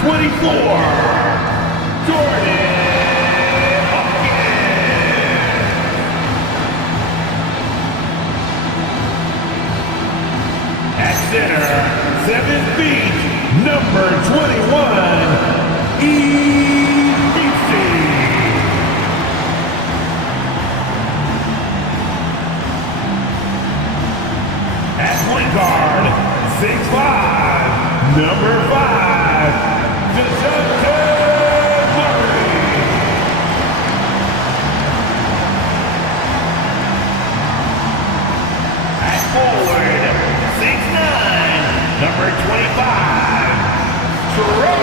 24, Jordan. At center, 7 feet, number 21, E.B.C. At point guard, 6'5", number 5, Murray. At forward, 6'9", number 25, Trey.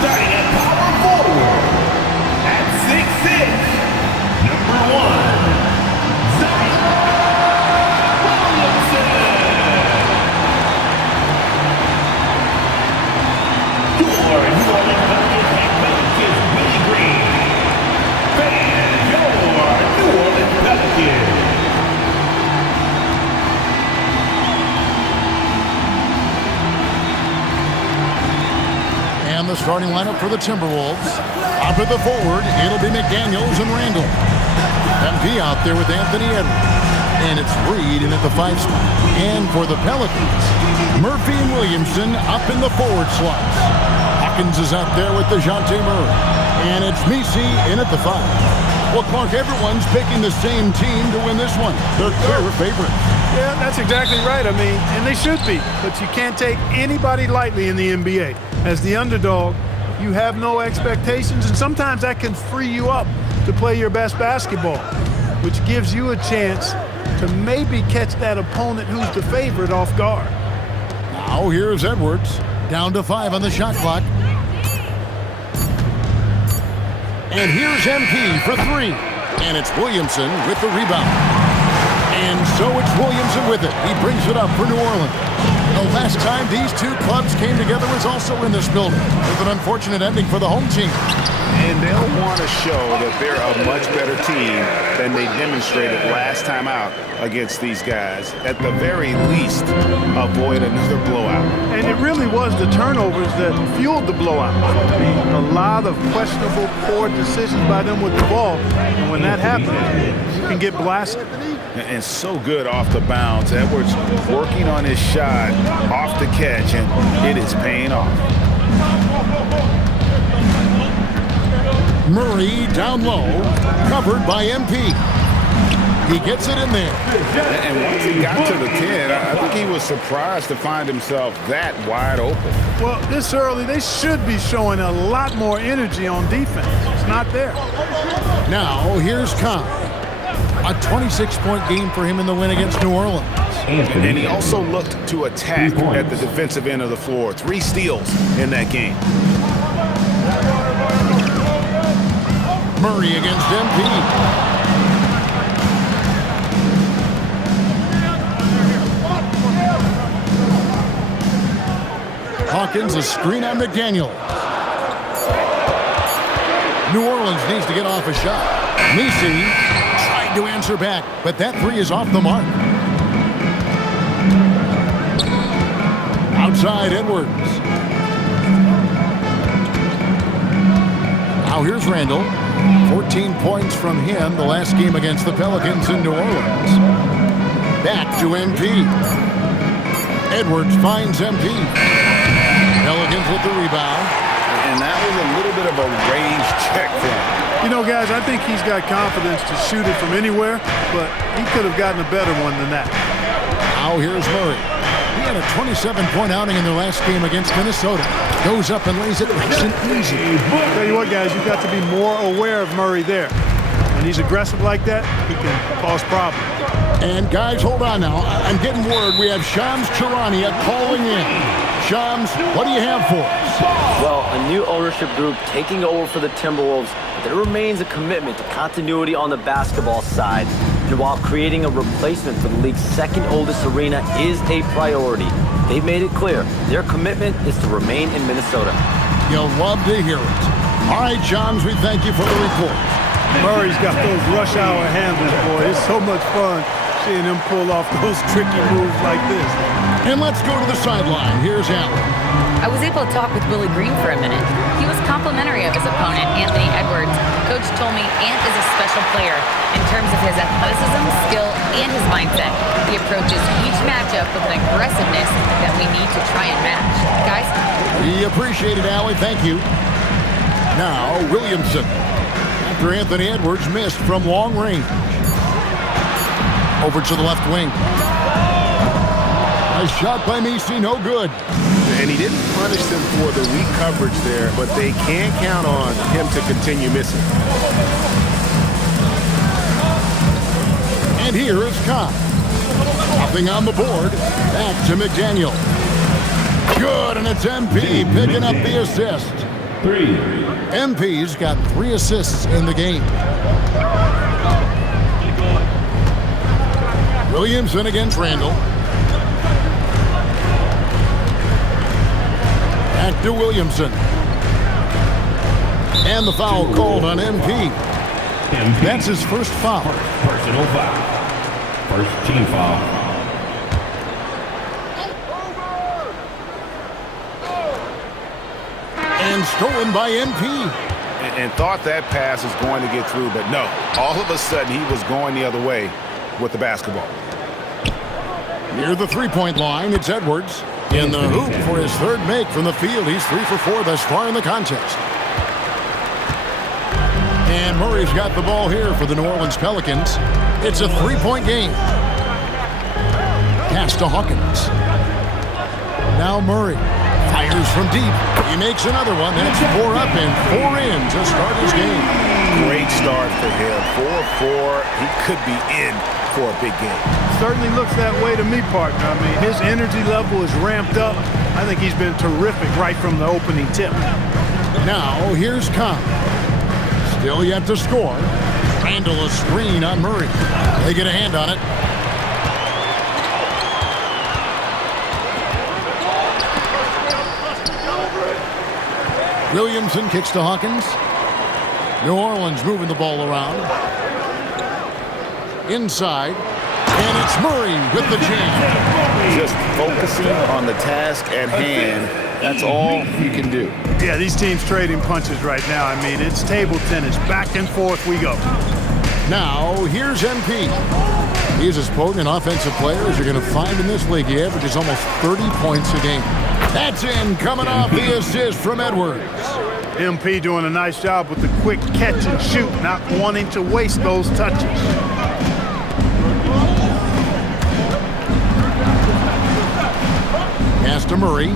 Starting at power forward, at 6'6", number 1, Zion Williamson. Your New Orleans Pelicans head coach is Willie Green. Fan your New Orleans Pelicans. And the starting lineup for the Timberwolves. Up at the forward, it'll be McDaniels and Randall. MP out there with Anthony Edwards. And it's Reed in at the 5 spot. And for the Pelicans, Murphy and Williamson up in the forward slots. Hawkins is out there with DeJounte Murray. And it's Mycareer in at the 5. Well, Clark, everyone's picking the same team to win this one. They're clear favorites. Yeah, that's exactly right. I mean, and they should be. But you can't take anybody lightly in the NBA. As the underdog, you have no expectations, and sometimes that can free you up to play your best basketball, which gives you a chance to maybe catch that opponent who's the favorite off guard. Now here's Edwards. Down to 5 on the shot clock. And here's MP for 3. And it's Williamson with the rebound. And so it's Williamson with it. He brings it up for New Orleans. The last time these two clubs came together was also in this building, with an unfortunate ending for the home team. And they'll want to show that they're a much better team than they demonstrated last time out against these guys. At the very least, avoid another blowout. And it really was the turnovers that fueled the blowout. I mean, a lot of questionable, poor decisions by them with the ball. And when that happens, you can get blasted. And so good off the bounce. Edwards working on his shot off the catch, and it is paying off. Murray down low, covered by MP. He gets it in there. And once he got to the 10, I think he was surprised to find himself that wide open. Well, this early, they should be showing a lot more energy on defense. It's not there. Now, here's Khan. A 26-point game for him in the win against New Orleans. And he also looked to attack at the defensive end of the floor. 3 steals in that game. Murray against MP. Hawkins, a screen on McDaniels. New Orleans needs to get off a shot. Mycareer tried to answer back, but that 3 is off the mark. Outside Edwards. Now here's Randall. 14 points from him the last game against the Pelicans in New Orleans. Back to MP. Edwards finds MP. Pelicans with the rebound. And that was a little bit of a range check for him. You know, guys, I think he's got confidence to shoot it from anywhere, but he could have gotten a better one than that. Now here's Murray. He had a 27-point outing in the last game against Minnesota. Goes up and lays it nice and easy. Tell you what, guys, you've got to be more aware of Murray there. When he's aggressive like that, he can cause problems. And guys, hold on now. I'm getting word we have Shams Charania calling in. Shams, what do you have for us? Well, a new ownership group taking over for the Timberwolves, but there remains a commitment to continuity on the basketball side. And while creating a replacement for the league's second oldest arena is a priority, they've made it clear their commitment is to remain in Minnesota. You'll love to hear it. All right, Shams, we thank you for the report. Murray's got those rush hour handles, boy. It's so much fun seeing him pull off those tricky moves like this. And let's go to the sideline. Here's Allen. I was able to talk with Willie Green for a minute. He was complimentary of his opponent, Anthony Edwards. Coach told me Ant is a special player in terms of his athleticism, skill, and his mindset. He approaches each matchup with an aggressiveness that we need to try and match. Guys? We appreciate it, Allie. Thank you. Now, Williamson. After Anthony Edwards missed from long range. Over to the left wing. A shot by Mycareer, no good. And he didn't punish them for the weak coverage there, but they can't count on him to continue missing. And here is Cobb. Nothing on the board. Back to McDaniel. Good, and it's MP picking up the assist. 3. MP's got 3 assists in the game. Williamson against Randall. Back to Williamson. And the foul called on MP. That's his first foul. Personal foul. First team foul. And stolen by MP. And thought that pass was going to get through, but no. All of a sudden, he was going the other way with the basketball. Near the three-point line, it's Edwards. In the hoop for his third make from the field. He's 3 for 4 thus far in the contest. And Murray's got the ball here for the New Orleans Pelicans. It's a 3-point game. Pass to Hawkins. Now Murray fires from deep. He makes another one. That's 4 up and 4 in to start his game. Great start for him. 4-4. He could be in for a big game. Certainly looks that way to me, partner. I mean, his energy level is ramped up. I think he's been terrific right from the opening tip. Now here's Cobb. Still yet to score. Randall a screen on Murray. They get a hand on it. Williamson kicks to Hawkins. New Orleans moving the ball around. Inside. And it's Murray with the jam. Just focusing on the task at hand. That's all you can do. Yeah, these teams trading punches right now. I mean, it's table tennis. Back and forth we go. Now, here's MP. He's as potent an offensive player as you're going to find in this league. He averages almost 30 points a game. That's in, coming off the assist from Edwards. MP doing a nice job with the quick catch and shoot, not wanting to waste those touches. Pass to Murray.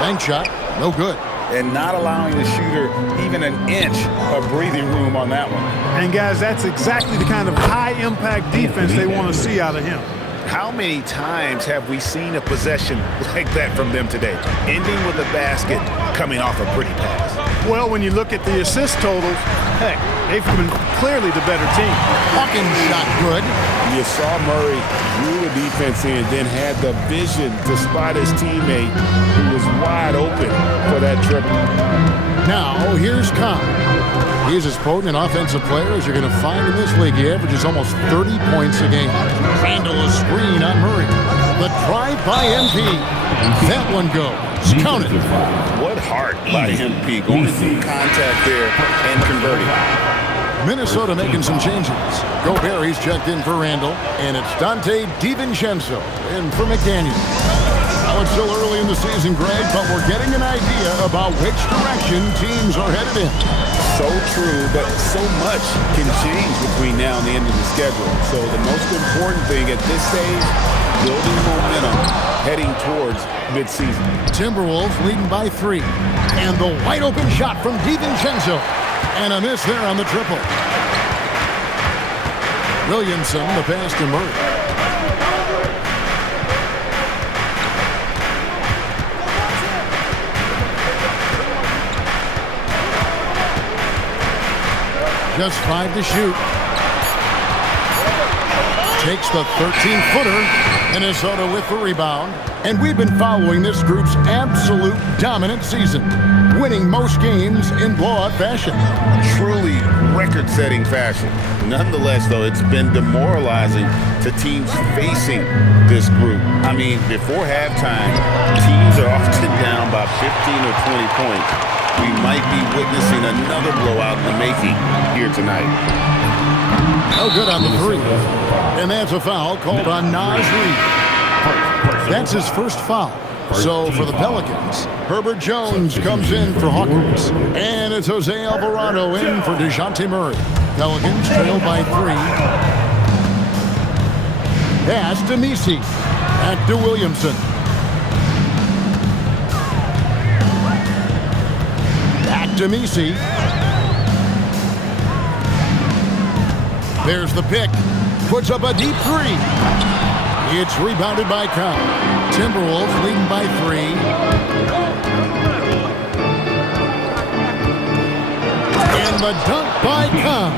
Bank shot, no good. And not allowing the shooter even an inch of breathing room on that one. And guys, that's exactly the kind of high-impact defense they want to see out of him. How many times have we seen a possession like that from them today? Ending with a basket, coming off a pretty pass. Well, when you look at the assist totals, heck, they've been clearly the better team. Hawkins shot good. You saw Murray drew the defense in, then had the vision to spot his teammate who was wide open for that triple. Now, here's Cobb. He's as potent an offensive player as you're going to find in this league. He averages almost 30 points a game. Randall a screen on Murray. The drive by MP. That one goes. Count it. What heart by MP going through contact there and converting. Minnesota making some changes. Gobert, he's checked in for Randall. And it's Dante DiVincenzo in for McDaniel. Now it's still early in the season, Greg, but we're getting an idea about which direction teams are headed in. So true, but so much can change between now and the end of the schedule. So the most important thing at this stage, building momentum heading towards midseason. Timberwolves leading by 3. And the wide open shot from DiVincenzo. And a miss there on the triple. Williamson, the pass to Murray. Just 5 to shoot. takes the 13-footer. Minnesota with the rebound. And we've been following this group's absolute dominant season, winning most games in blowout fashion. Truly record-setting fashion. Nonetheless, though, it's been demoralizing to teams facing this group. I mean, before halftime, teams are often down by 15 or 20 points. We might be witnessing another blowout in the making here tonight. No good on the three. And that's a foul called on Naz Reid. That's his first foul. So for the Pelicans, Herbert Jones comes in for Hawkins. And it's Jose Alvarado in for DeJounte Murray. Pelicans trail by 3. Pass to Misi. Back to Williamson. Back to Misi. There's the pick. Puts up a deep 3. It's rebounded by Cobb. Timberwolves leading by 3. And the dunk by Cobb.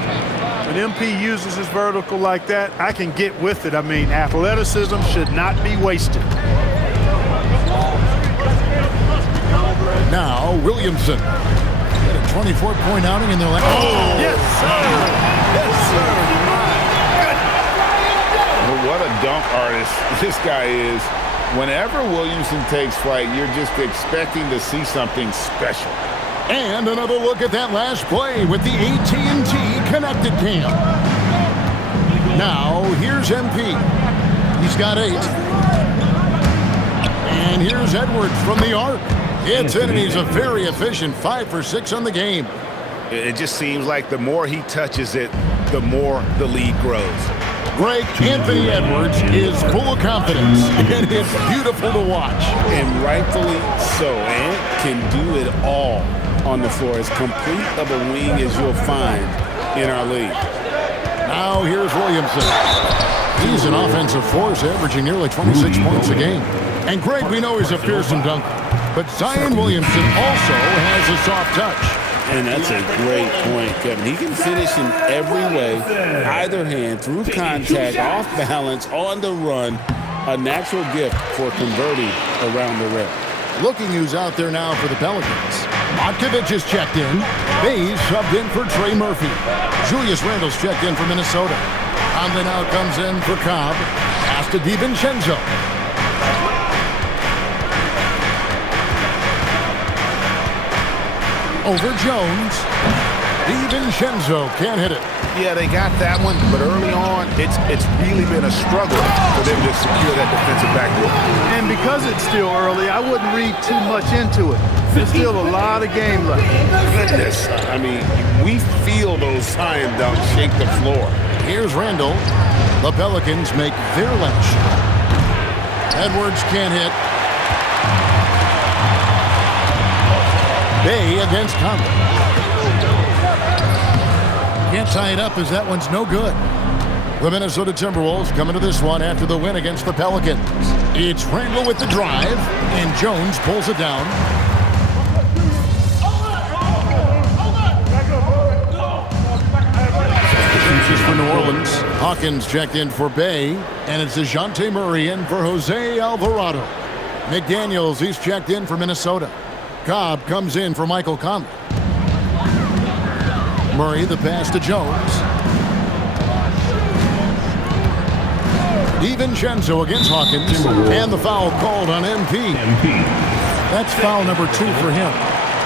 When MP uses his vertical like that, I can get with it. I mean, athleticism should not be wasted. Now, Williamson. Got a 24-point outing in their last. Oh, yes, sir. Yes, sir. What a dunk artist this guy is. Whenever Williamson takes flight, you're just expecting to see something special. And another look at that last play with the AT&T connected cam. Now, here's MP. He's got 8. And here's Edwards from the arc. It's in, and he's a very efficient 5 for 6 on the game. It just seems like the more he touches it, the more the lead grows. Greg, Anthony Edwards is full of confidence, and it's beautiful to watch. And rightfully so. Ant can do it all on the floor. As complete of a wing as you'll find in our league. Now here's Williamson. He's an offensive force, averaging nearly 26 points a game. And Greg, we know he's a fearsome dunker. But Zion Williamson also has a soft touch. And that's a great point, Kevin. He can finish in every way, either hand, through contact, off balance, on the run. A natural gift for converting around the rim. Looking who's out there now for the Pelicans. Matkovic is checked in. Bays subbed in for Trey Murphy. Julius Randle's checked in for Minnesota. Conley now comes in for Cobb. Pass to DiVincenzo. Over Jones. DiVincenzo can't hit it. Yeah, they got that one, but early on, it's really been a struggle for them to secure that defensive backboard. And because it's still early, I wouldn't read too much into it. There's still a lot of game left. Goodness, I mean, we feel those Zion dunks shake the floor. Here's Randle. The Pelicans make their last shot. Edwards can't hit. Bay against Conley. Can't tie it up as that one's no good. The Minnesota Timberwolves coming to this one after the win against the Pelicans. It's Randle with the drive, and Jones pulls it down. Substitutions for New Orleans. Hawkins checked in for Bay, and it's DeJounte Murray in for Jose Alvarado. McDaniels, he's checked in for Minnesota. Cobb comes in for Michael Conley. Murray, the pass to Jones. DiVincenzo against Hawkins. And the foul called on MP. That's foul number 2 for him.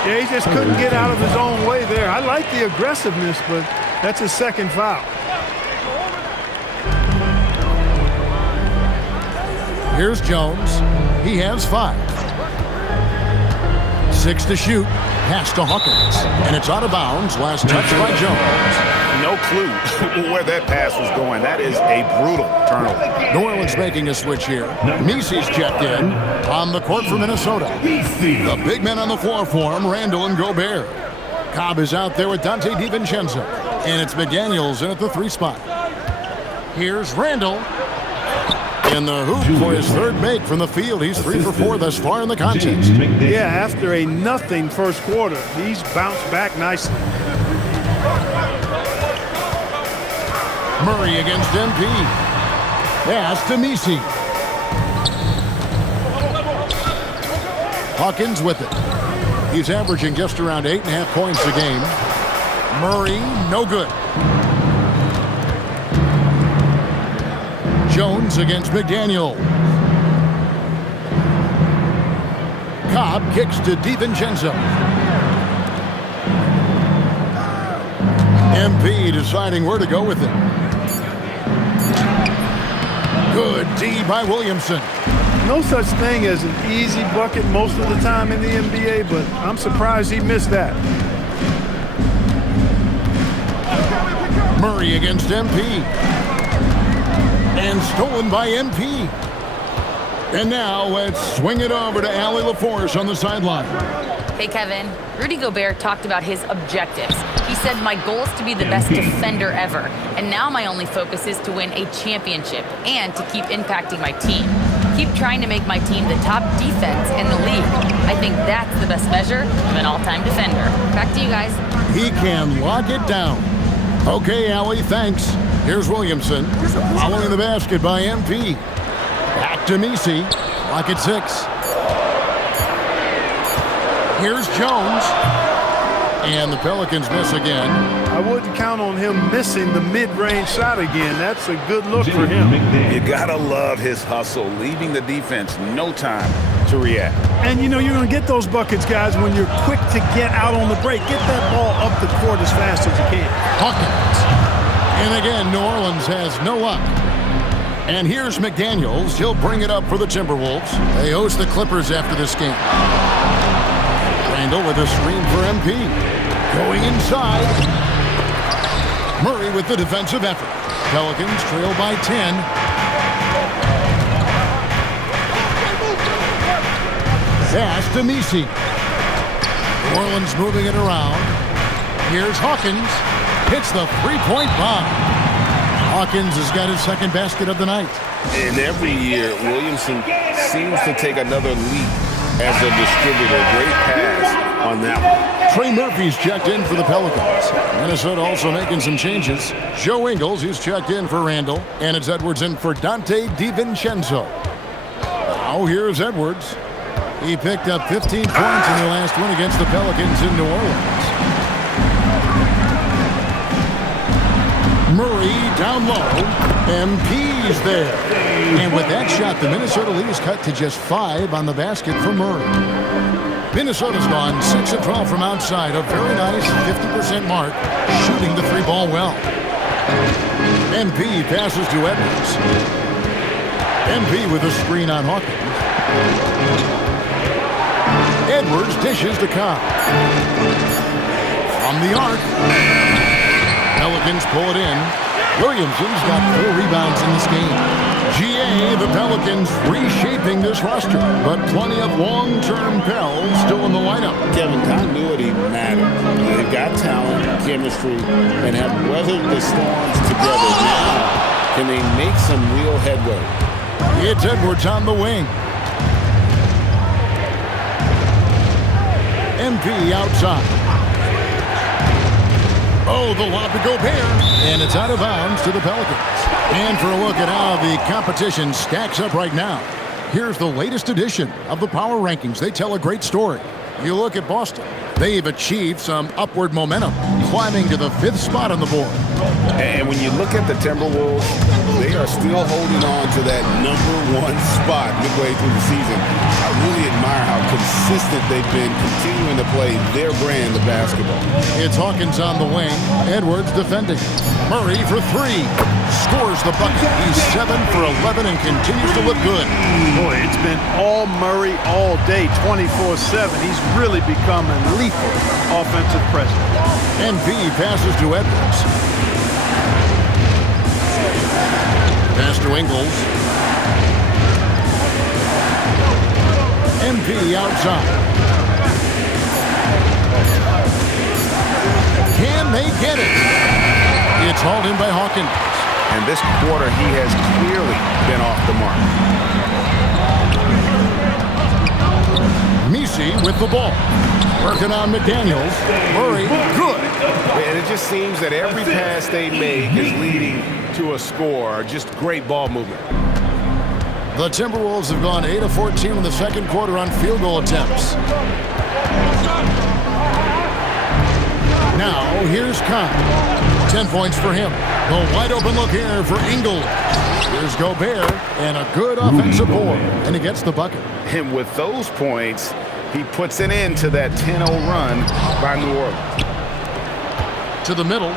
Yeah, he just couldn't get out of his own way there. I like the aggressiveness, but that's his second foul. Here's Jones. He has 5. 6 to shoot. Pass to Hawkins. And it's out of bounds. Last touch by Jones. No clue where that pass was going. That is a brutal turnover. New Orleans making a switch here. Misi's checked in on the court for Minnesota. The big men on the floor for him, Randle and Gobert. Cobb is out there with Dante DiVincenzo. And it's McDaniels in at the 3 spot. Here's Randle. In the hoop for his 3rd make from the field. He's 3 for 4 thus far in the contest. Yeah, after a nothing first quarter, he's bounced back nicely. Murray against MP. Pass to Misi. Hawkins with it. He's averaging just around 8.5 points a game. Murray, no good. Jones against McDaniel. Cobb kicks to DiVincenzo. MP deciding where to go with it. Good D by Williamson. No such thing as an easy bucket most of the time in the NBA, but I'm surprised he missed that. Murray against MP. And stolen by MP. And now let's swing it over to Allie LaForce on the sideline. Hey, Kevin. Rudy Gobert talked about his objectives. He said, my goal is to be the best defender ever. And now my only focus is to win a championship and to keep impacting my team. Keep trying to make my team the top defense in the league. I think that's the best measure of an all-time defender. Back to you guys. He can lock it down. Okay, Allie, thanks. Here's Williamson. Following the basket by MP. Back to Misi. Lock at 6. Here's Jones. And the Pelicans miss again. I wouldn't count on him missing the mid-range shot again. That's a good look for him. You gotta love his hustle, leaving the defense no time to react. And you know you're going to get those buckets, guys, when you're quick to get out on the break. Get that ball up the court as fast as you can. Hawkins. And again, New Orleans has no luck. And here's McDaniels. He'll bring it up for the Timberwolves. They host the Clippers after this game. Randall with a screen for MP. Going inside. Murray with the defensive effort. Pelicans trail by 10. Pass to Misi. New Orleans moving it around. Here's Hawkins. Hits the three-point bomb. Hawkins has got his second basket of the night. And every year, Williamson seems to take another leap as a distributor. Great pass on that one. Trey Murphy's checked in for the Pelicans. Minnesota also making some changes. Joe Ingles, who's checked in for Randall. And it's Edwards in for Dante DiVincenzo. Now here's Edwards. He picked up 15 points in their last win against the Pelicans in New Orleans. Murray down low. MP's there. And with that shot, the Minnesota lead is cut to just 5 on the basket for Murray. Minnesota's gone 6 of 12 from outside. A very nice 50% mark, shooting the 3-ball well. MP passes to Edwards. MP with a screen on Hawkins. Edwards dishes to Cobb. From the arc. Pelicans pull it in. Williamson's got 4 rebounds in this game. GA, the Pelicans reshaping this roster, but plenty of long-term Pels still in the lineup. Kevin, continuity matters. They've got talent, chemistry, and have weathered the storms together. Now, can they make some real headway? It's Edwards on the wing. MP outside. Oh, the lob to Gobert. And it's out of bounds to the Pelicans. And for a look at how the competition stacks up right now, here's the latest edition of the Power Rankings. They tell a great story. You look at Boston. They've achieved some upward momentum, climbing to the 5th spot on the board. And when you look at the Timberwolves, they are still holding on to that #1 spot midway through the season. I really admire how consistent they've been continuing to play their brand of basketball. It's Hawkins on the wing. Edwards defending. Murray for 3. Scores the bucket. He's 7 for 11 and continues to look good. Boy, it's been all Murray all day, 24/7. He's really become a lethal offensive presence. MP passes to Edwards. Pass to Ingles. MP outside. Can they get it? It's hauled in by Hawkins. And this quarter, he has clearly been off the mark. Misi with the ball. Working on McDaniels. Murray, good. And it just seems that every pass they make is leading to a score. Just great ball movement. The Timberwolves have gone 8 of 14 in the second quarter on field goal attempts. Now, here's Khan. 10 points for him. A wide open look here for Ingle. Here's Gobert, and a good offensive board, and he gets the bucket. And with those points, he puts an end to that 10-0 run by New Orleans. To the middle,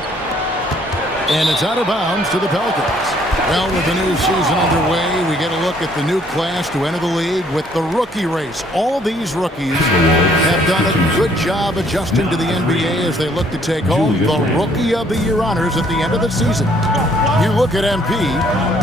and it's out of bounds to the Pelicans. Well, with the new season underway, we get a look at the new class to enter the league with the rookie race. All these rookies have done a good job adjusting to the NBA as they look to take home the Rookie of the Year honors at the end of the season. You look at MP,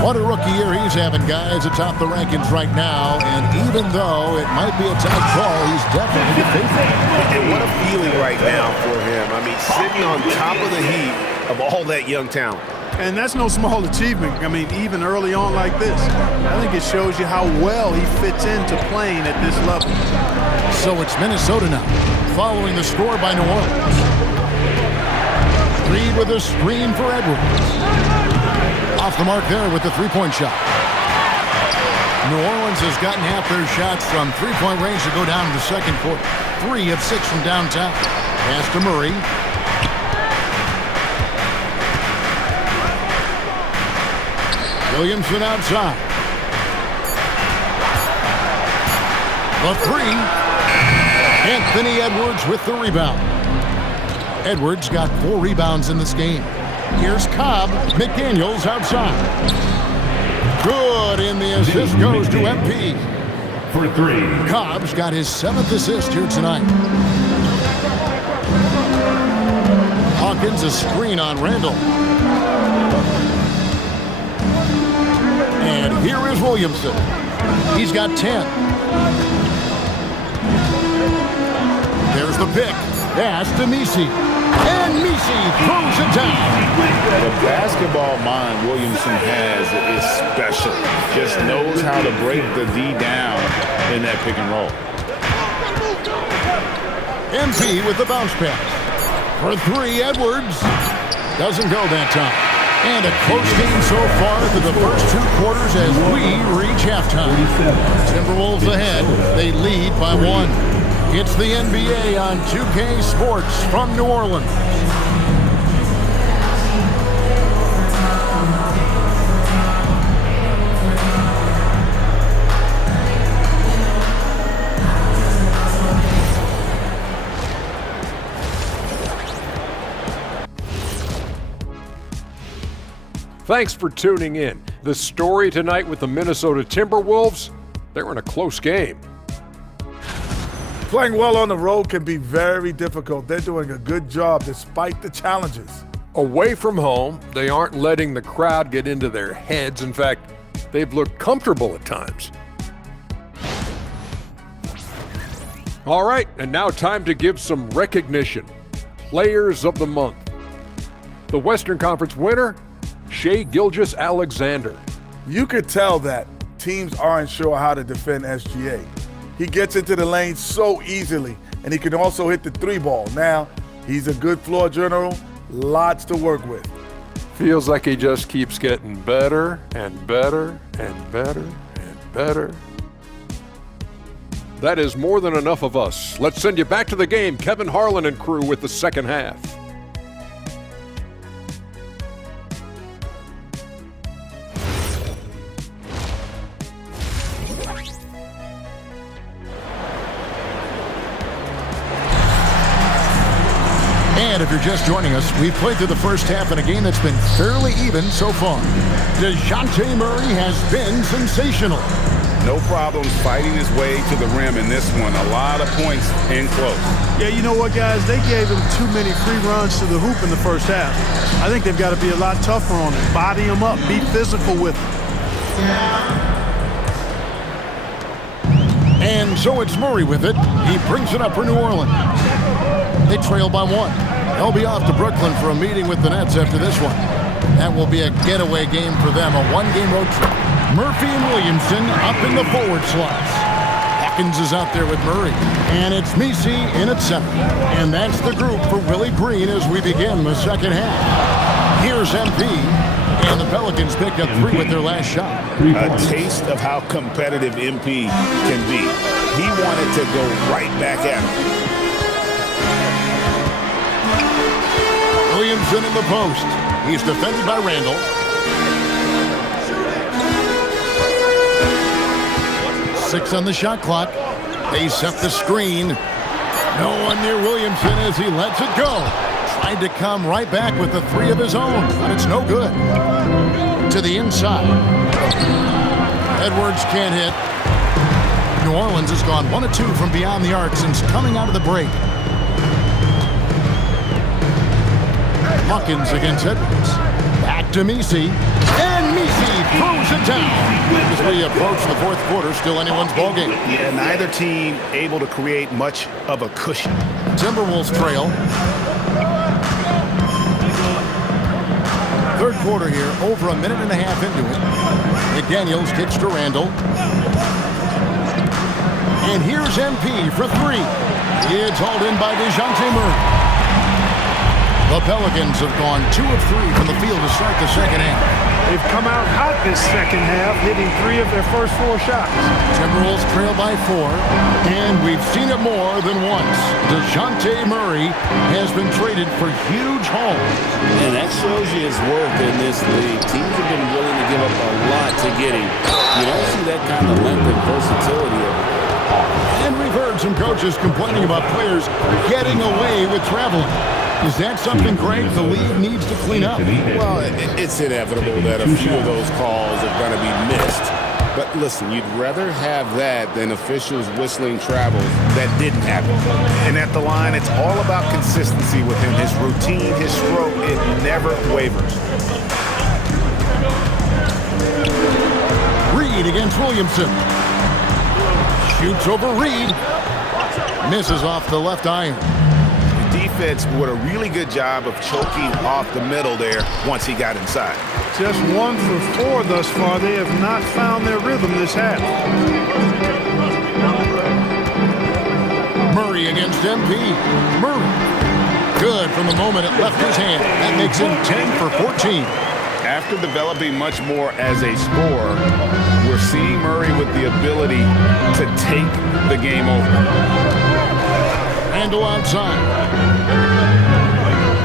what a rookie year he's having, guys, atop the rankings right now. And even though it might be a tight call, he's definitely the favorite. And what a feeling right now for him. I mean, sitting on top of the heap of all that young talent. And that's no small achievement. I mean, even early on like this. I think it shows you how well he fits into playing at this level. So it's Minnesota now, following the score by New Orleans. Reed with a screen for Edwards. Off the mark there with the three-point shot. New Orleans has gotten half their shots from three-point range to go down in the second quarter. 3 of 6 from downtown. Pass to Murray. Williamson outside. The three. Anthony Edwards with the rebound. Edwards got 4 rebounds in this game. Here's Cobb. McDaniels outside. Good, and the assist goes to MP. For 3. Cobb's got his 7th assist here tonight. Hawkins a screen on Randall. And here is Williamson. He's got 10. There's the pick. Pass to Misi. And Misi throws it down. The basketball mind Williamson has is special. Just knows how to break the D down in that pick and roll. MP with the bounce pass. For 3, Edwards. Doesn't go that time. And a close game so far through the first 2 quarters as we reach halftime. Timberwolves ahead. They lead by 1. It's the NBA on 2K Sports from New Orleans. Thanks for tuning in. The story tonight with the Minnesota Timberwolves, they're in a close game. Playing well on the road can be very difficult. They're doing a good job despite the challenges. Away from home, they aren't letting the crowd get into their heads. In fact, they've looked comfortable at times. All right, and now time to give some recognition. Players of the Month. The Western Conference winner, Shai Gilgeous-Alexander. You could tell that teams aren't sure how to defend SGA. He gets into the lane so easily, and he can also hit the 3-ball. Now, he's a good floor general, lots to work with. Feels like he just keeps getting better and better and better and better. That is more than enough of us. Let's send you back to the game. Kevin Harlan and crew with the second half. And if you're just joining us, we've played through the first half in a game that's been fairly even so far. DeJounte Murray has been sensational. No problems fighting his way to the rim in this one. A lot of points in close. Yeah, you know what, guys? They gave him too many free runs to the hoop in the first half. I think they've got to be a lot tougher on him. Body him up. Be physical with him. And so it's Murray with it. He brings it up for New Orleans. They trail by 1. They'll be off to Brooklyn for a meeting with the Nets after this one. That will be a getaway game for them, a 1-game road trip. Murphy and Williamson up in the forward slots. Hawkins is out there with Murray. And it's Misi in at center. And that's the group for Willie Green as we begin the second half. Here's MP. And the Pelicans picked up 3 with their last shot. A taste of how competitive MP can be. He wanted to go right back at him. Williamson in the post. He's defended by Randall. Six on the shot clock. They set the screen. No one near Williamson as he lets it go. Tried to come right back with the three of his own, but it's no good. To the inside. Edwards can't hit. New Orleans has gone 1 of 2 from beyond the arc since coming out of the break. Hawkins against Edwards. Back to Messi. And Messi throws it down. As we approach the fourth quarter, still anyone's ballgame. Yeah, neither team able to create much of a cushion. Timberwolves trail. Third quarter here, over a minute and a half into it. McDaniels kicks to Randall. And here's MP for three. It's hauled in by DeJounte Murray. The Pelicans have gone 2 of 3 from the field to start the second half. They've come out hot this second half, hitting 3 of their first 4 shots. Timberwolves trail by 4, and we've seen it more than once. DeJounte Murray has been traded for huge hauls. And that shows you his worth in this league. Teams have been willing to give up a lot to get him. You don't see that kind of length and versatility over there. And we've heard some coaches complaining about players getting away with traveling. Is that something, Greg, the league needs to clean up? Well, it's inevitable that a few of those calls are going to be missed. But listen, you'd rather have that than officials whistling travels that didn't happen. And at the line, it's all about consistency with him. His routine, his stroke, it never wavers. Reed against Williamson. Shoots over Reed. Misses off the left iron. Defense did a really good job of choking off the middle there once he got inside. Just 1 for 4 thus far. They have not found their rhythm this half. Murray against MP. Murray. Good from the moment it left his hand. That makes him 10 for 14. After developing much more as a scorer, we're seeing Murray with the ability to take the game over. Randall outside.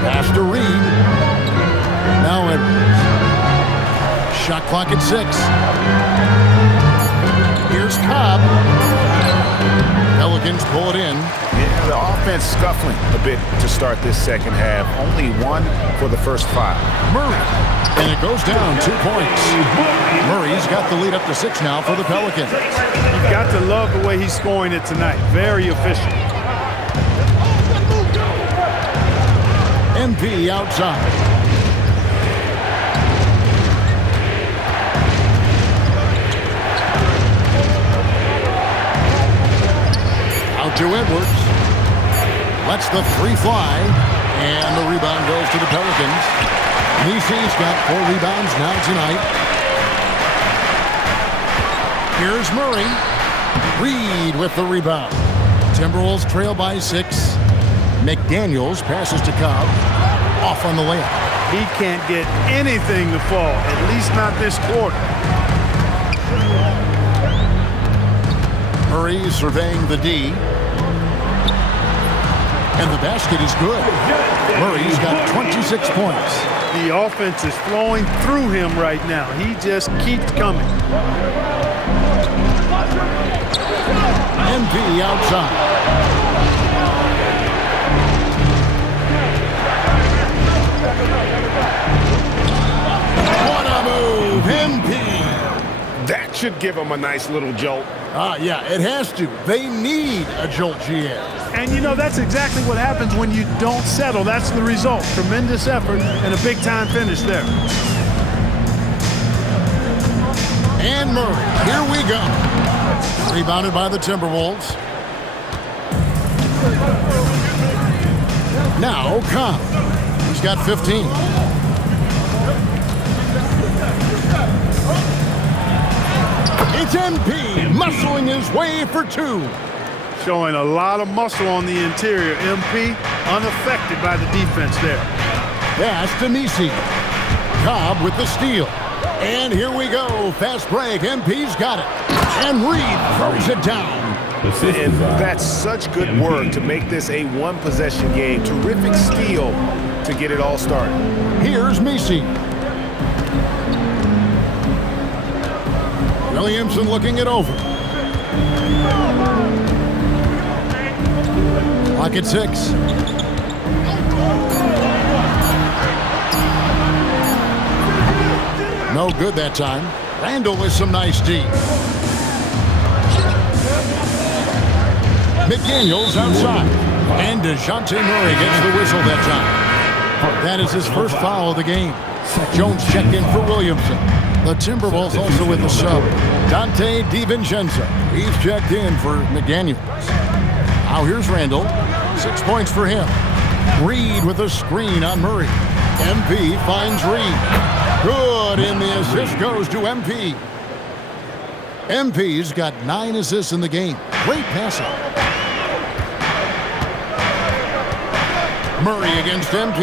Pass to Reed. Now Edwards. Shot clock at 6. Here's Cobb. Pelicans pull it in. Yeah, the offense scuffling a bit to start this second half. Only 1 for the first 5. Murray. And it goes down 2 points. Murray's got the lead up to 6 now for the Pelicans. You've got to love the way he's scoring it tonight. Very efficient. MP outside. Out to Edwards. Lets the 3 fly. And the rebound goes to the Pelicans. Messi's got 4 rebounds now tonight. Here's Murray. Reed with the rebound. Timberwolves trail by 6. McDaniels passes to Cobb. Off on the layup. He can't get anything to fall, at least not this quarter. Murray surveying the D. And the basket is good. Murray's got 26 points. The offense is flowing through him right now. He just keeps coming. MP outside. What a move, MP. That should give him a nice little jolt. Yeah, it has to. They need a jolt, GM. And you know, that's exactly what happens when you don't settle. That's the result. Tremendous effort and a big-time finish there. And Murray, here we go. Rebounded by the Timberwolves. Now Cobb. He's got 15. It's MP muscling his way for 2. Showing a lot of muscle on the interior. MP unaffected by the defense there. Pass to Messi. Cobb with the steal. And here we go. Fast break. MP's got it. And Reed throws it down. And that's such good work to make this a one-possession game. Terrific steal to get it all started. Here's Misi. Williamson looking it over. Clock at 6. No good that time. Randall with some nice D. McDaniels outside. And DeJounte Murray gets the whistle that time. That is his first foul of the game. Jones checked in for Williamson. The Timberwolves also with the sub. Dante DiVincenzo. He's checked in for McDaniels. Now here's Randall. 6 points for him. Reed with a screen on Murray. MP finds Reed. Good, and the assist goes to MP. MP's got 9 assists in the game. Great passing. Murray against MP.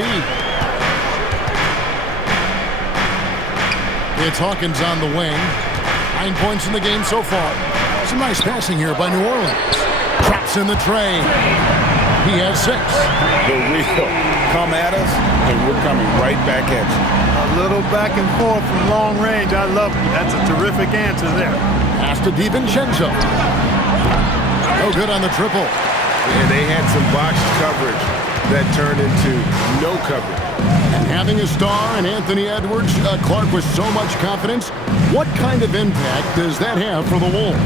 It's Hawkins on the wing. 9 points in the game so far. Some nice passing here by New Orleans. Drops in the tray. He has 6. The real come at us, and we're coming right back at you. A little back and forth from long range. I love it. That's a terrific answer there. Pass to DiVincenzo. No good on the triple. And they had some boxed coverage that turned into no coverage. And having a star in Anthony Edwards, Clark with so much confidence, what kind of impact does that have for the Wolves?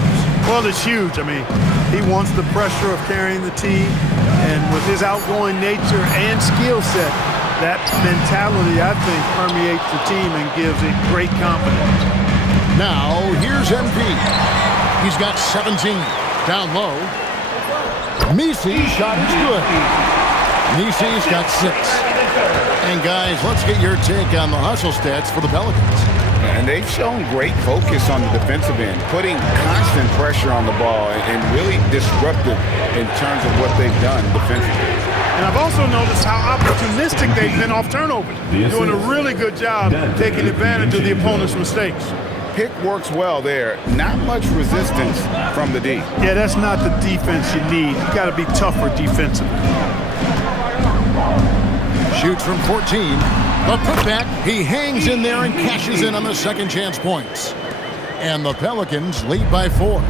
Well, it's huge. I mean, he wants the pressure of carrying the team, and with his outgoing nature and skill set, that mentality, I think, permeates the team and gives it great confidence. Now, here's MP. He's got 17. Down low. Misi's shot is good. Misi's got 6. And guys, let's get your take on the hustle stats for the Pelicans. And they've shown great focus on the defensive end, putting constant pressure on the ball and really disruptive in terms of what they've done defensively. And I've also noticed how opportunistic they've been off turnovers. Doing a really good job taking advantage of the opponent's mistakes. Pick works well there. Not much resistance from the D. Yeah, that's not the defense you need. You got to be tougher defensively. Shoots from 14. The putback, he hangs in there and cashes in on the second chance points. And the Pelicans lead by 4.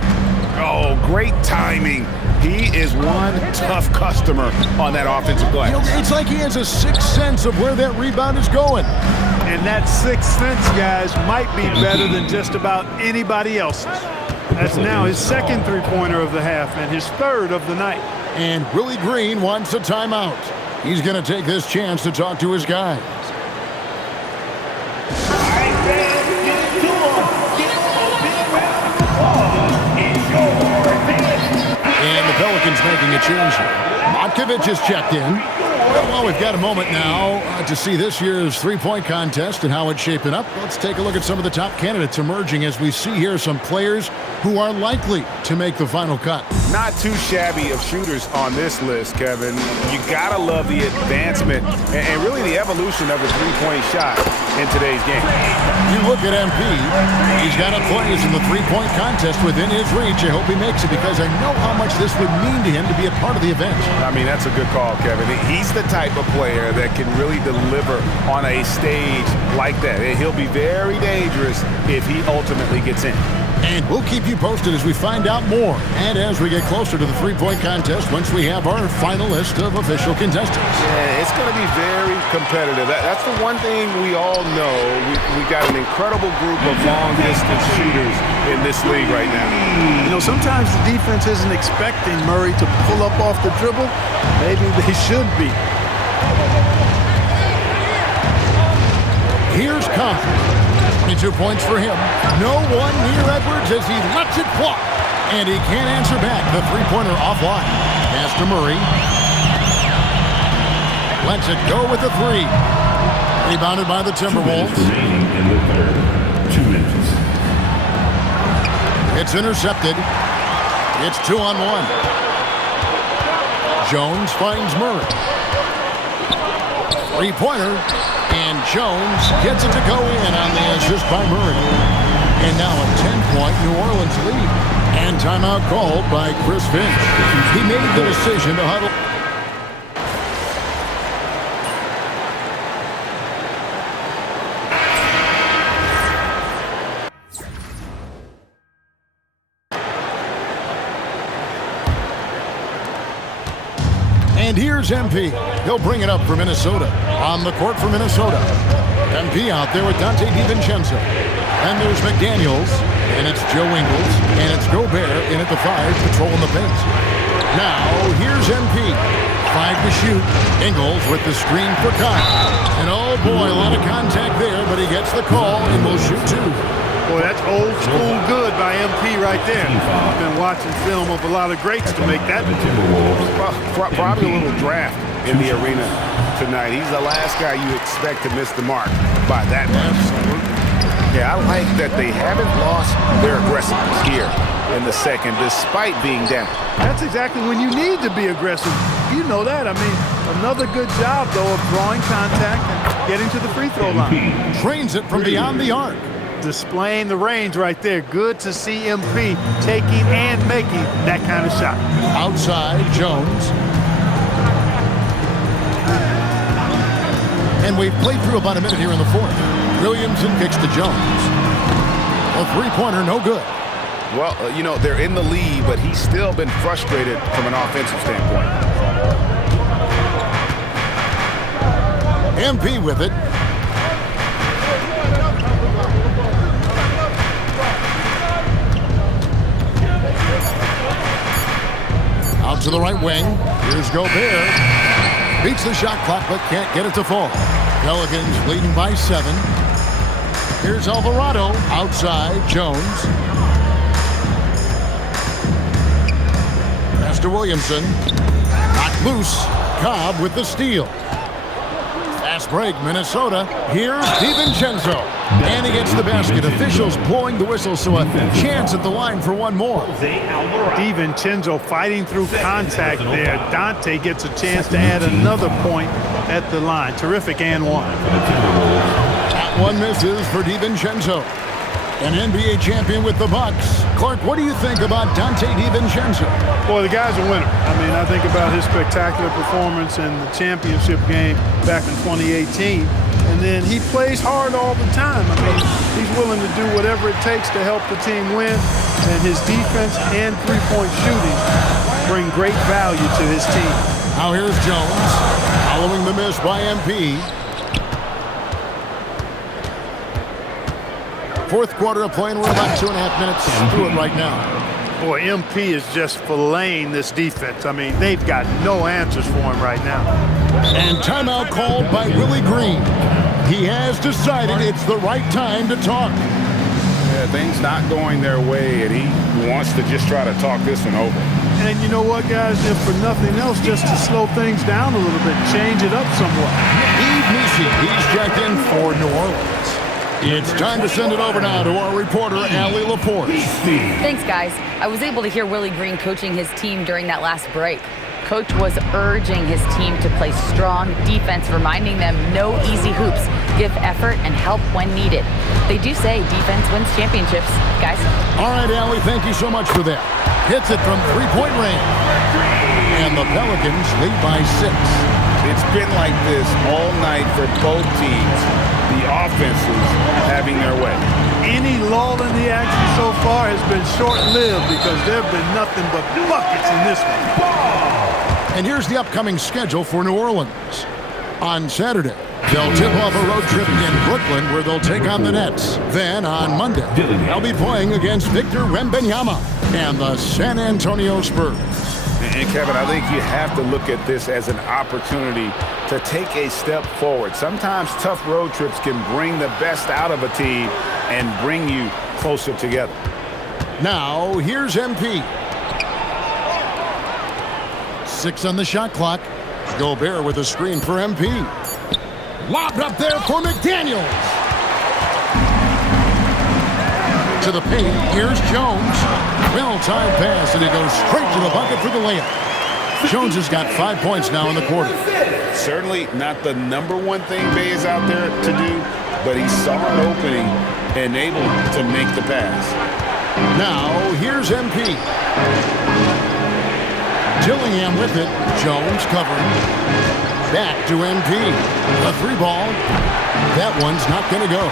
Oh, great timing. He is one tough customer on that offensive glass. You know, it's like he has a sixth sense of where that rebound is going. And that sixth sense, guys, might be better than just about anybody else's. That's now his second three-pointer of the half and his third of the night. And Willie Green wants a timeout. He's going to take this chance to talk to his guys. And the Pelicans making a change here. Monkovic is checked in. Well, we've got a moment now to see this year's three-point contest and how it's shaping up. Let's take a look at some of the top candidates emerging as we see here some players who are likely to make the final cut. Not too shabby of shooters on this list, Kevin. You gotta love the advancement and really the evolution of the three-point shot in today's game. You look at MP, he's got a place in the three-point contest within his reach. I hope he makes it because I know how much this would mean to him to be a part of the event. I mean, that's a good call, Kevin. He's the type of player that can really deliver on a stage like that. He'll be very dangerous if he ultimately gets in. And we'll keep you posted as we find out more and as we get closer to the three-point contest once we have our final list of official contestants. Yeah, it's going to be very competitive. That's the one thing we all know. We've got an incredible group of long-distance shooters in this league right now. You know, sometimes the defense isn't expecting Murray to pull up off the dribble. Maybe they should be. Here's Conklin. 22 points for him. No one near Edwards as he lets it fly. And he can't answer back. The three-pointer offline. Pass to Murray. Lets it go with the three. Rebounded by the Timberwolves. Remaining in the third. 2 minutes. It's intercepted. It's 2-on-1. Jones finds Murray. Three-pointer. And Jones gets it to go in on the assist by Murray. And now a 10-point New Orleans lead. And timeout called by Chris Finch. He made the decision to huddle. And here's MP. He'll bring it up for Minnesota. On the court for Minnesota. MP out there with Dante DiVincenzo. And there's McDaniels. And it's Joe Ingles. And it's Gobert in at the 5, patrolling the paint. Now, here's MP. 5 to shoot. Ingles with the screen for Kyle. And oh boy, a lot of contact there, but he gets the call and will shoot 2. Boy, that's old school good by MP right there. I've been watching film of a lot of greats to make that. Probably a little draft in the arena tonight. He's the last guy you expect to miss the mark by that much. Yeah, I like that they haven't lost their aggressiveness here in the second, despite being down. That's exactly when you need to be aggressive. You know that. I mean, another good job, though, of drawing contact and getting to the free throw line. Trains it from beyond the arc. Displaying the range right there. Good to see MP taking and making that kind of shot. Outside, Jones. And we've played through about a minute here in the fourth. Williamson kicks to Jones. A three-pointer, no good. Well, you know, they're in the lead, but he's still been frustrated from an offensive standpoint. MP with it. Out to the right wing. Here's Gobert. Beats the shot clock, but can't get it to fall. Pelicans leading by 7. Here's Alvarado. Outside, Jones. Pass to Williamson. Knocked loose. Cobb with the steal. Fast break, Minnesota. Here's DiVincenzo. And he gets the basket. Officials blowing the whistle, so a chance at the line for one more. DiVincenzo fighting through contact there. Dante gets a chance to add another point at the line. Terrific and one. That one misses for DiVincenzo. An NBA champion with the Bucks. Clark, what do you think about Dante DiVincenzo? Boy, the guy's a winner. I mean, I think about his spectacular performance in the championship game back in 2018. And then he plays hard all the time. I mean, he's willing to do whatever it takes to help the team win. And his defense and three-point shooting bring great value to his team. Now here's Jones, following the miss by MP. Fourth quarter of playing. We're about 2.5 minutes through it right now. Boy, MP is just filleting this defense. I mean, they've got no answers for him right now. And timeout called by Willie Green. He has decided it's the right time to talk. Yeah, things not going their way, and he wants to just try to talk this one over. And you know what, guys? If for nothing else, just to slow things down a little bit, change it up somewhat. Yves Missi, he's checked in for New Orleans. It's time to send it over now to our reporter, Allie Laporte. Thanks, guys. I was able to hear Willie Green coaching his team during that last break. Coach was urging his team to play strong defense, reminding them no easy hoops, give effort, and help when needed. They do say defense wins championships, guys. All right, Allie, thank you so much for that. Hits it from three-point range. And the Pelicans lead by 6. It's been like this all night for both teams. The offenses having their way. Any lull in the action so far has been short-lived because there have been nothing but buckets in this one. And here's the upcoming schedule for New Orleans. On Saturday, they'll tip off a road trip in Brooklyn where they'll take on the Nets. Then on Monday, they'll be playing against Victor Wembanyama and the San Antonio Spurs. And Kevin, I think you have to look at this as an opportunity to take a step forward. Sometimes tough road trips can bring the best out of a team and bring you closer together. Now, here's MP. 6 on the shot clock. Gobert with a screen for MP. Lobbed up there for McDaniels. To the paint, here's Jones. Well-timed pass, and he goes straight to the bucket for the layup. Jones has got 5 points now in the quarter. Certainly not the #1 thing Bay is out there to do, but he saw an opening and able to make the pass. Now, here's MP. Dillingham with it. Jones covering. Back to MP. The 3-ball. That one's not going to go.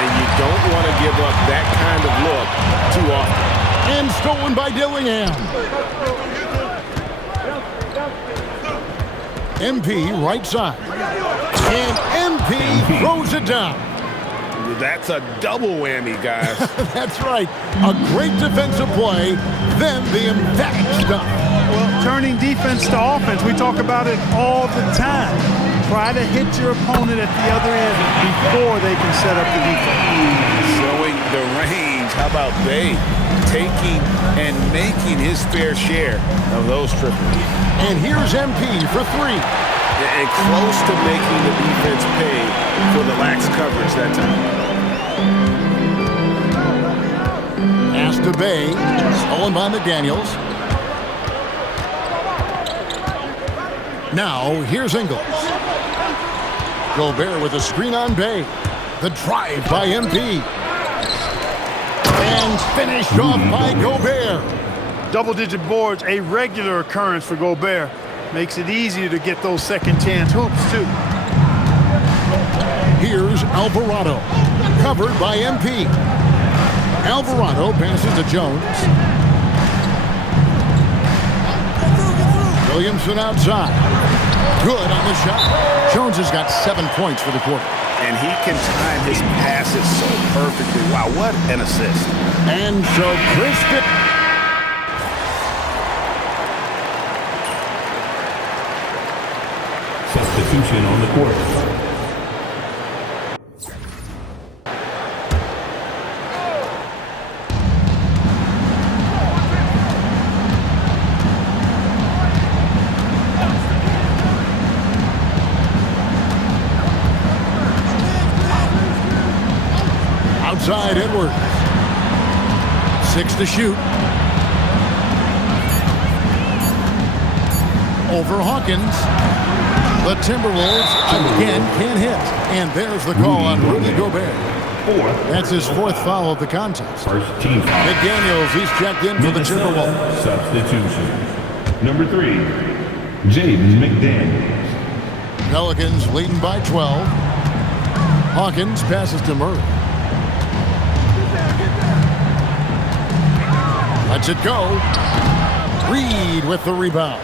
And you don't want to give up that kind of look too often. And stolen by Dillingham. MP right side. And MP throws it down. That's a double whammy, guys. That's right. A great defensive play, then the emphatic stuff. Well, turning defense to offense, we talk about it all the time. Try to hit your opponent at the other end before they can set up the defense. Showing the range. How about Bay taking and making his fair share of those triples. And here's MP for 3. And close to making the defense pay for the lax coverage that time. Pass to Bay, stolen by McDaniels. Now, here's Ingles. Gobert with a screen on Bay. The drive by MP. And finished off by Gobert. Double-digit boards, a regular occurrence for Gobert. Makes it easier to get those second-chance hoops, too. Here's Alvarado, covered by MP. Alvarado passes to Jones. Williamson outside. Good on the shot. Jones has got 7 points for the quarter. And he can time his passes so perfectly. Wow, what an assist. And so Chris Substitution on the court. Outside Edwards. 6 to shoot. Over Hawkins. The Timberwolves again can't hit. And there's the call on Rudy Gobert. That's his 4th foul of the contest. First team foul. McDaniels, he's checked in for the Timberwolves. Substitution. Number 3, Jaden McDaniels. Pelicans leading by 12. Hawkins passes to Murray. Lets it go. Reed with the rebound.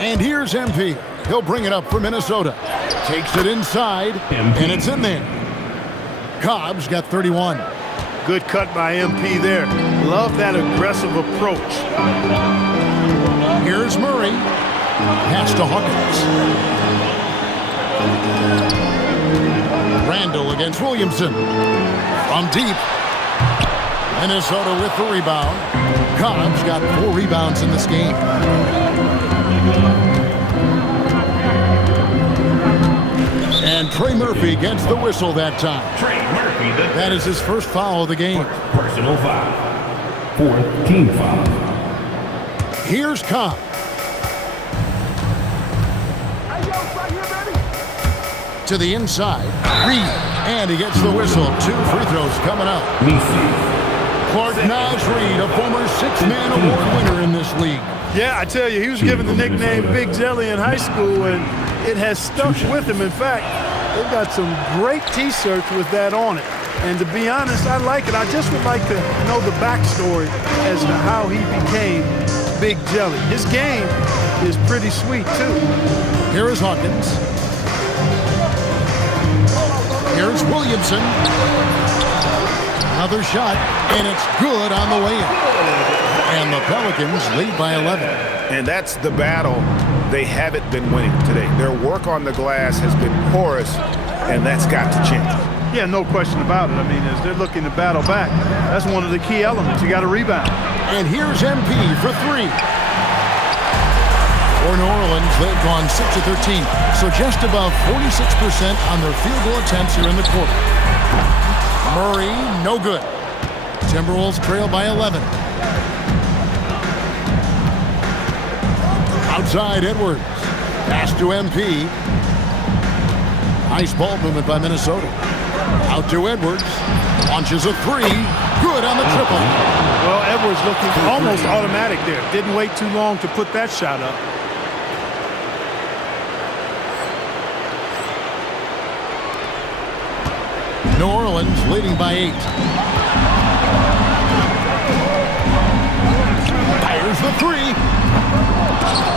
And here's MP. He'll bring it up for Minnesota. Takes it inside, and it's in there. Cobb's got 31. Good cut by MP there. Love that aggressive approach. Here's Murray. Pass to Hawkins. Randall against Williamson. From deep. Minnesota with the rebound. Cobb's got 4 rebounds in this game. And Trey Murphy gets the whistle that time. Trey Murphy. That is his 1st foul of the game. Personal foul. 4th team foul. Here's Cobb. To the inside. Reed. And he gets the whistle. 2 free throws coming up. Clark Naz Reed, a former 6-man award winner in this league. Yeah, I tell you, he was given the nickname Big Jelly in high school, and it has stuck with him. In fact, they've got some great T-shirts with that on it. And to be honest, I like it. I just would like to know the backstory as to how he became Big Jelly. His game is pretty sweet, too. Here is Hawkins. Here's Williamson. Another shot, and it's good on the way in. And the Pelicans lead by 11. And that's the battle they haven't been winning today. Their work on the glass has been porous, and that's got to change. Yeah, no question about it. I mean, as they're looking to battle back, that's one of the key elements. You got to rebound. And here's MP for 3. For New Orleans, they've gone 6 of 13, so just above 46% on their field goal attempts here in the quarter. Murray, no good. Timberwolves trail by 11. Outside Edwards. Pass to MP. Nice ball movement by Minnesota. Out to Edwards. Launches a three. Good on the triple. Well, Edwards looking almost automatic there. Didn't wait too long to put that shot up. New Orleans leading by 8. Fires the three.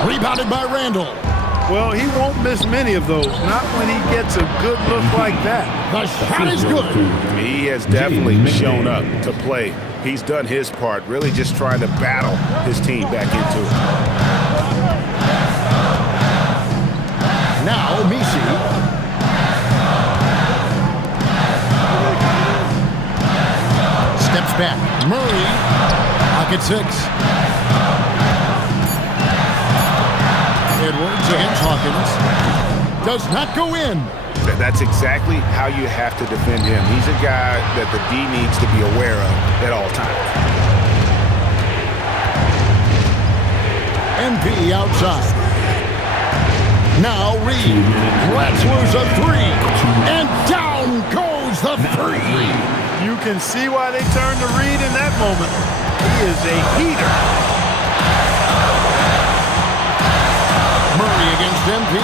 Rebounded by Randall. Well, he won't miss many of those. Not when he gets a good look like that. The shot is good. He has definitely shown up to play. He's done his part, really just trying to battle his team back into it. Now, Misi. Steps back. Murray. Pocket 6. Edwards against Hawkins. Does not go in. That's exactly how you have to defend him. He's a guy that the D needs to be aware of at all times. MP outside. Now Reed lets loose a three. And down goes the three. You can see why they turned to Reed in that moment. He is a heater. Murray against MP.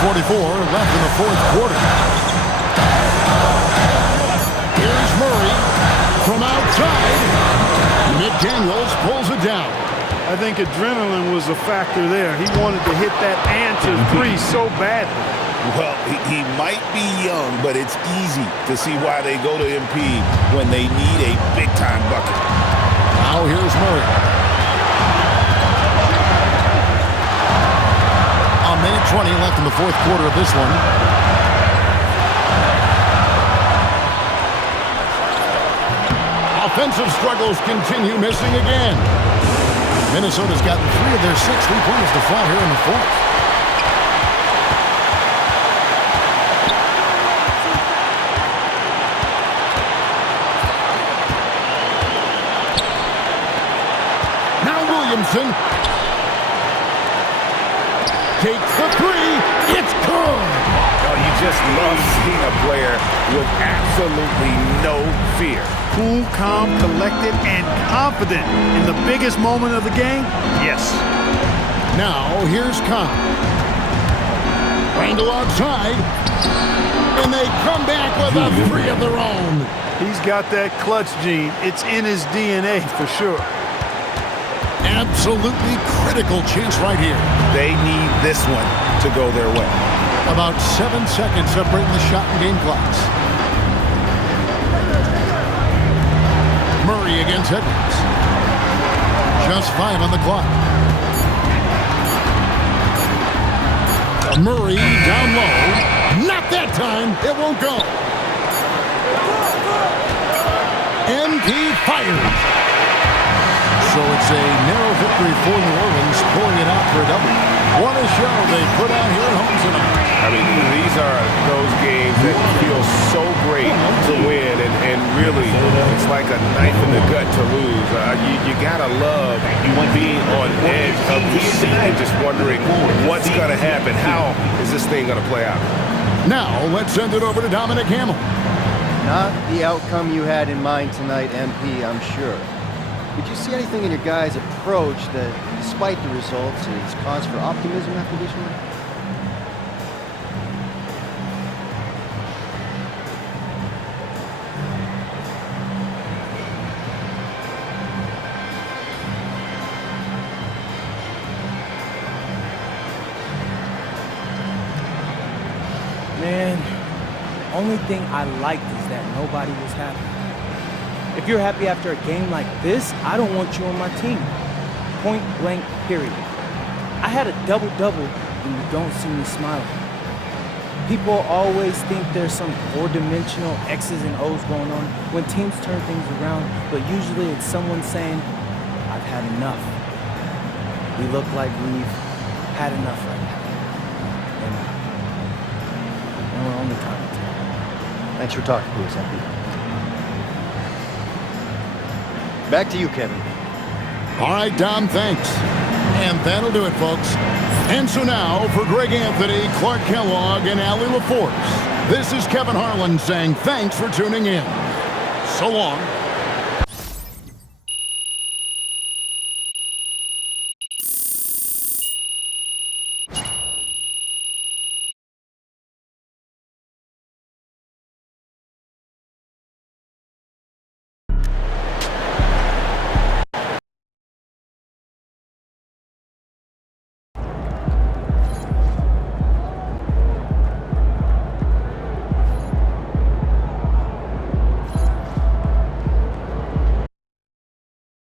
1:44 left in the fourth quarter. Here's Murray from outside. McDaniels pulls it down. I think adrenaline was a factor there. He wanted to hit that answer three so badly. Well, he might be young, but it's easy to see why they go to MP when they need a big-time bucket. Now here's Murray. A minute 20 left in the fourth quarter of this one. Offensive struggles continue, missing again. Minnesota's gotten 3 of their 6 3-pointers to fall here in the fourth. Now Williamson takes the three. It's good. Oh, you just love seeing a player with absolutely no fear. Cool, calm, collected, and confident in the biggest moment of the game? Yes. Now, here's Khan. Randall outside. And they come back with a three of their own. He's got that clutch gene. It's in his DNA for sure. Absolutely critical chance right here. They need this one to go their way. About 7 seconds separating the shot and game clocks. Murray against Edwards. Just 5 on the clock. Murray down low. Not that time. It won't go. MP fires. So it's a narrow victory for New Orleans, pulling it out for a double. What a show they put on here at home tonight. I mean, these are those games that feel so great to win, and really, it's like a knife in the gut to lose. You gotta love being on edge of your seat and just wondering what's gonna happen. How is this thing gonna play out? Now, let's send it over to Dominic Hamill. Not the outcome you had in mind tonight, MP, I'm sure. Did you see anything in your guys' approach that, despite the results, is cause for optimism after this one? Man, only thing I liked is that nobody was happy. If you're happy after a game like this, I don't want you on my team. Point blank, period. I had a double-double and you don't see me smiling. People always think there's some four-dimensional X's and O's going on when teams turn things around, but usually it's someone saying, I've had enough. We look like we've had enough right now. And we're only trying to tell. Thanks for talking to us, MP. Back to you, Kevin. All right, Dom, thanks. And that'll do it, folks. And so now, for Greg Anthony, Clark Kellogg, and Allie LaForce, this is Kevin Harlan saying thanks for tuning in. So long.